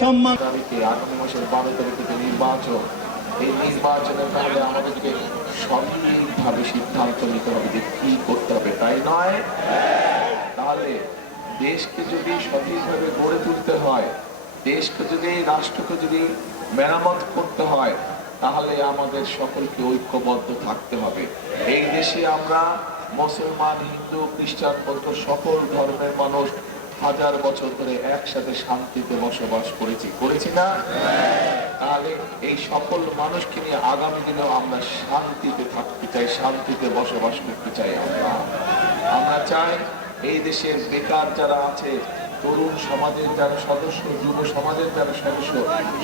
সম্মান। আগামী মাসের বারো তারিখে নির্বাচন। এই নির্বাচনের সিদ্ধান্ত নিতে হবে তাই নয়? দেশকে যদি সঠিকভাবে গড়ে তুলতে হয়, দেশকে যদি, রাষ্ট্রকে যদি মেরামত করতে হয়, তাহলে আমাদের সকলকে ঐক্যবদ্ধ থাকতে হবে। এই দেশে আমরা মুসলমান, হিন্দু, খ্রিস্টান সকল ধর্মের মানুষ হাজার বছর ধরে একসাথে শান্তিতে বসবাস করেছি। করেছি না? তাহলে এই সকল মানুষকে নিয়ে আগামী দিনেও আমরা শান্তিতে থাকতে চাই, শান্তিতে বসবাস করতে চাই আমরা। আমরা চাই এই দেশের বেকার যারা আছে, তরুণ সমাজের যারা সদস্য, যুব সমাজের যারা সদস্য,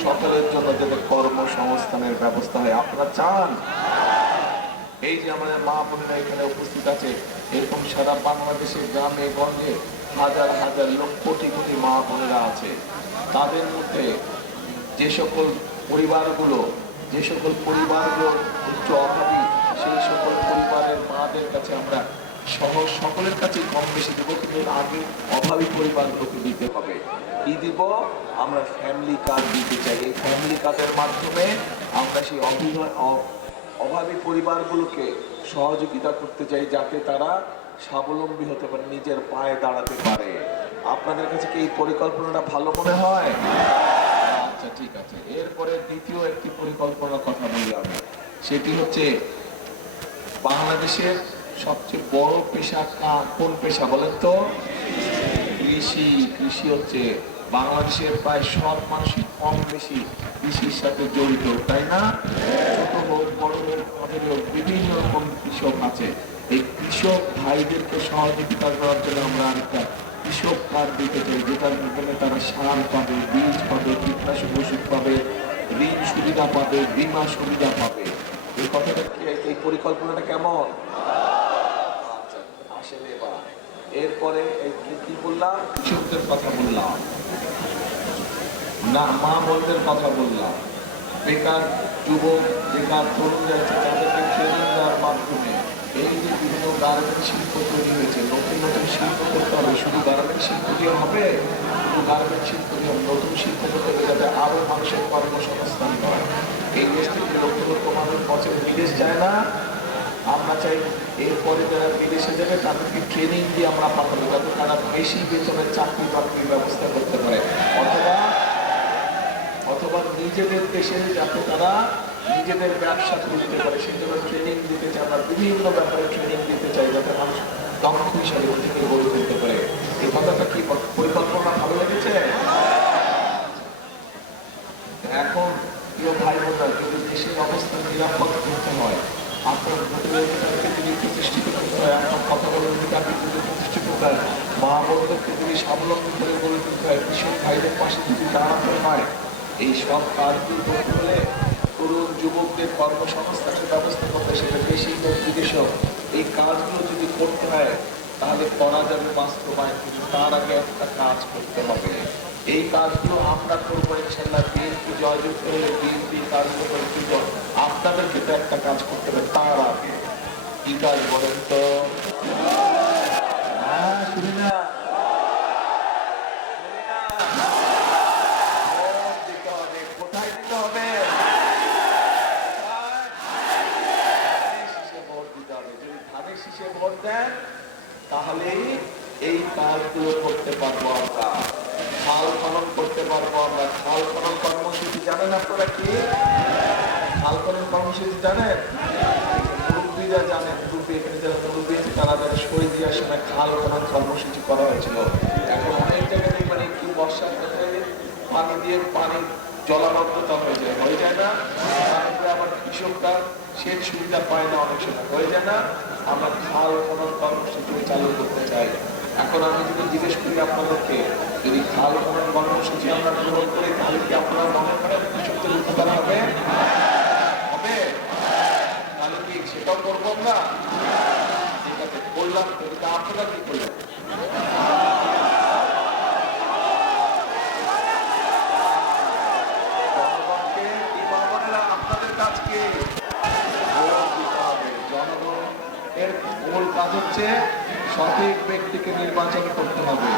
সকলের জন্য যাতে কর্মসংস্থানের ব্যবস্থা হয়। আপনারা চান? এই যে আমাদের মা বোনেরা এখানে উপস্থিত আছে, এরকম সারা বাংলাদেশের গ্রামে, গঞ্জে হাজার হাজার লোক কোটি কোটি মা বোনেরা আছে। তাদের মধ্যে যে সকল পরিবারগুলো, যে সকল পরিবারগুলো উচ্চ অভাবী সেই সকল পরিবারের মাদের কাছে আমরা সহ সকলের কাছে কম বেশি দেবো, কিন্তু আগে অভাবী পরিবারগুলোকে দিতে হবে। কি দিব? আমরা ফ্যামিলি কার্ড দিতে চাই। এই ফ্যামিলি কার্ডের মাধ্যমে আমরা সেই অভিনয় অভাবী পরিবারগুলোকে সহযোগিতা করতে চাই, যাতে তারা স্বাবলম্বী হতে পারে, নিজের পায়ে দাঁড়াতে পারে। আপনাদের কাছে কি এই পরিকল্পনাটা ভালো মনে হয়? আচ্ছা ঠিক আছে। এরপরে দ্বিতীয় একটি পরিকল্পনার কথা বলি আমি। সেটি হচ্ছে বাংলাদেশের সবচেয়ে বড় পেশা কোন পেশা বলেন তো? কৃষি। কৃষি হচ্ছে বাংলাদেশের প্রায় সব মানুষই কম বেশি কৃষির সাথে জড়িত, তাই না? ছোট হোক, বড় হোক আমাদের বিভিন্ন রকম কৃষক আছে। এই কৃষক ভাইদেরকে সহযোগিতা করার জন্য আমরা একটা কৃষক কার্ড দিতে চাই, যেটার মাধ্যমে তারা সার পাবে, বীজ পাবে, কীটনাশক ওষুধ পাবে, ঋণ সুবিধা পাবে, বীমা সুবিধা পাবে। এই কথাটা কি, এই পরিকল্পনাটা কেমন। এরপরে কি বললাম? কৃষকদের কথা বললাম। না, মা বোনদের কথা বললাম। বেকার যুবক, বেকার তরুণ যাচ্ছে তাদেরকে ট্রেনিং দেওয়ার মাধ্যমে এই যে বিভিন্ন গার্মেন্ট শিল্প তৈরি হয়েছে, নতুন নতুন শিল্প করতে হবে, শুধু গার্মেন্ট শিল্প দিয়ে হবে গার্মেন্ট শিল্প দিয়ে নতুন শিল্প করতে হবে যাতে আরও মানুষের কর্মসংস্থান হয়। এই দেশ থেকে লক্ষ লক্ষ মানুষ বছর বিদেশ যায় না। আমরা চাই এরপরে যারা বিদেশে যাবে, তাদেরকে ট্রেনিং দিয়ে আমরা পাঠাবো যাতে তারা বেশি বেতনের চাকরি বাকরির ব্যবস্থা করতে পারে। অথবা অথবা নিজেদের দেশে যাতে তারা নিজেদের ব্যবসা খুলতে পারে, সেই জন্য ট্রেনিং দিতে চাই আমরা বিভিন্ন ব্যাপারে ট্রেনিং দিতে চাই যাতে মানুষ দক্ষ হিসাবে থেকে গড়ে তুলতে পারে। এই কথাটা কি পরিকল্পনা ভালো লেগেছে? এখন প্রিয় ভাই বোনরা, যদি দেশের অবস্থা নিরাপদ করতে হয়, আপনার অধিকারকে যদি প্রতিষ্ঠিত করতে হয়, আপনার কথা বলার অধিকারকে যদি প্রতিষ্ঠিত মা বোনদেরকে যদি স্বাবলম্বী করে গড়ে তুলতে হয়, কৃষক ভাইদের পাশে যদি দাঁড়াতে হয়, এই সব কাজগুলো করতে হলে তরুণ যুবকদের কর্মসংস্থানের ব্যবস্থা করতে সেটা দেশি হোক, বিদেশে এই কাজগুলো যদি করতে হয়, তাহলে করা যাবে বাস্তবায়ন কিন্তু তার আগে একটা কাজ করতে হবে। এই কাজগুলো আমরা করব ইনশাল্লাহ বিএনপি জয়যুক্ত হলে বিএনপি কাজগুলো করে কিন্তু আপনাদেরকে একটা কাজ করতে হবে, তার আগে। কি কাজ বলেন তো হ্যাঁ শুনি না শুনি না? ভোট দিতে হবে। কোথায় দিতে হবে ধানের শীষে ভোট দিতে হবে। ধানের ভোট দেন, তাহলেই এই কাজগুলো করতে পারব আমরা। খাল খনন করতে পারব আমরা। খাল খনন কর্মসূচি জানেন আপনারা কি? খাল খনন কর্মসূচি জানেন? খনন কর্মসূচি করা হয়েছিল। এখন অনেক জায়গাতে মানে বর্ষার পানি দিয়ে জলাবদ্ধতা হয়ে যায়। হয়ে যায় না? আবার কৃষকরা সেচ সুবিধা পায় না অনেক সময়। হয়ে যায় না, আমরা খাল খনন কর্মসূচি চালু করতে চাই। এখন আমি যদি জিজ্ঞেস করি আপনাদেরকে, যদি খাল খনন কর্মসূচি আমরা গ্রহণ করি, তাহলে কি আপনারা মনে করেন কৃষকদের উপকার হবে? তাহলে কি সেটাও করব আমরা ঠিক আছে করলাম কিন্তু আপনারা কি করলেন আপনাদের ভোট মূল কাজ হচ্ছে সঠিক ব্যক্তিকে নির্বাচন করতে হবে।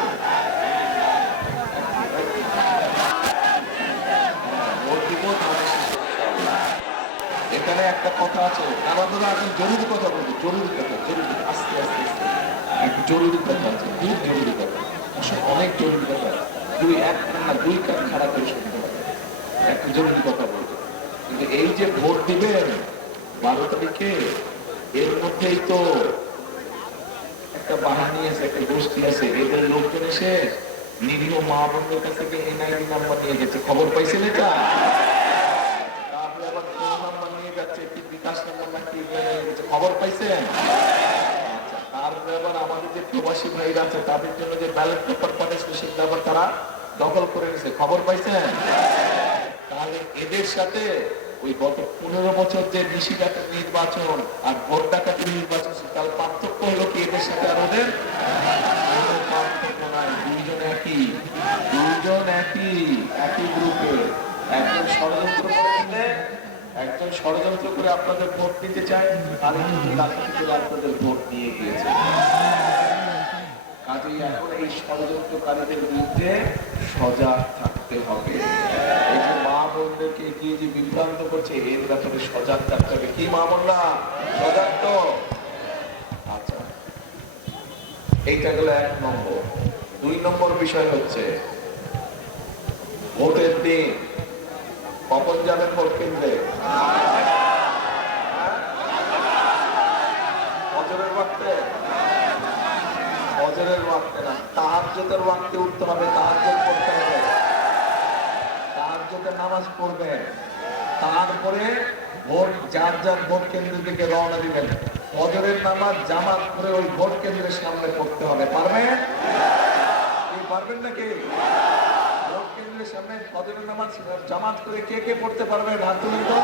এখানে একটা কথা আছে খেলাধুলা আমি জরুরি কথা বলছি জরুরি কথা, জরুরি, আস্তে আস্তে আস্তে। একটা জরুরি কথা আছে, দুই জরুরি কথা। অনেক জরুরি কথা। দুই এক না, দুই কাজ খারাপ করে শুনতে পারে একটা জরুরি কথা বলছি কিন্তু এই যে ভোট দিবেন, বারো তারিখে, এর মধ্যেই তো একটা বাহিনী আছে একটা গোষ্ঠী আছে এদের লোকজন এসে নিরীহ মা কাছ থেকে এনআইডি নাম্বার নিয়ে গেছে। খবর পাইছেন এটা? আচ্ছা, তারপরে আবার আমাদের যে প্রবাসী আছে তাদের জন্য যে পেপার আবার তারা দখল করে নিছে। খবর পাইছেন? তাহলে এদের সাথে ওই গত পনেরো বছর যে নিশি ডাকাত নির্বাচন আর ভোট ডাকাতের নির্বাচন, তার পার্থক্য হলো কি? এদের সাথে আর ওদের পার্থক্য নাই। দুইজন একই। দুইজন একই একই গ্রুপে। একজন ষড়যন্ত্র করে একজন ষড়যন্ত্র করে আপনাদের ভোট নিতে চায়, আরেকজন আপনাদের ভোট নিয়ে গিয়েছে। কাজেই এখন এই ষড়যন্ত্রকারীদের বিরুদ্ধে সজাগ থাকতে হবে। বোনদেরকে গিয়ে যে বিভ্রান্ত করছে, এর ব্যাপারে সজাগ থাকতে হবে। কি মা সজাগ তো? আচ্ছা। এইটা গেল এক নম্বর। দুই নম্বর বিষয় হচ্ছে, ভোটের দিন, কখন যাবেন ভোট কেন্দ্রে? বছরের ওয়াক্তে? ফজরের ওয়াক্তে না, তাহাজ্জুদের ওয়াক্তে উঠতে হবে তাহার পড়তে হবে। তাহাজ্জুদের নামাজ পড়বেন তারপরে ভোট যার যার ভোট কেন্দ্রের দিকে রওনা দিবেন। ফজরের নামাজ জামাত করে ওই ভোট কেন্দ্রের সামনে পড়তে হবে। পারবেন? পারবেন নাকি? ভোট কেন্দ্রের সামনে ফজরের নামাজ জামাত করে কে কে পড়তে পারবে? হাত তুলেন তো।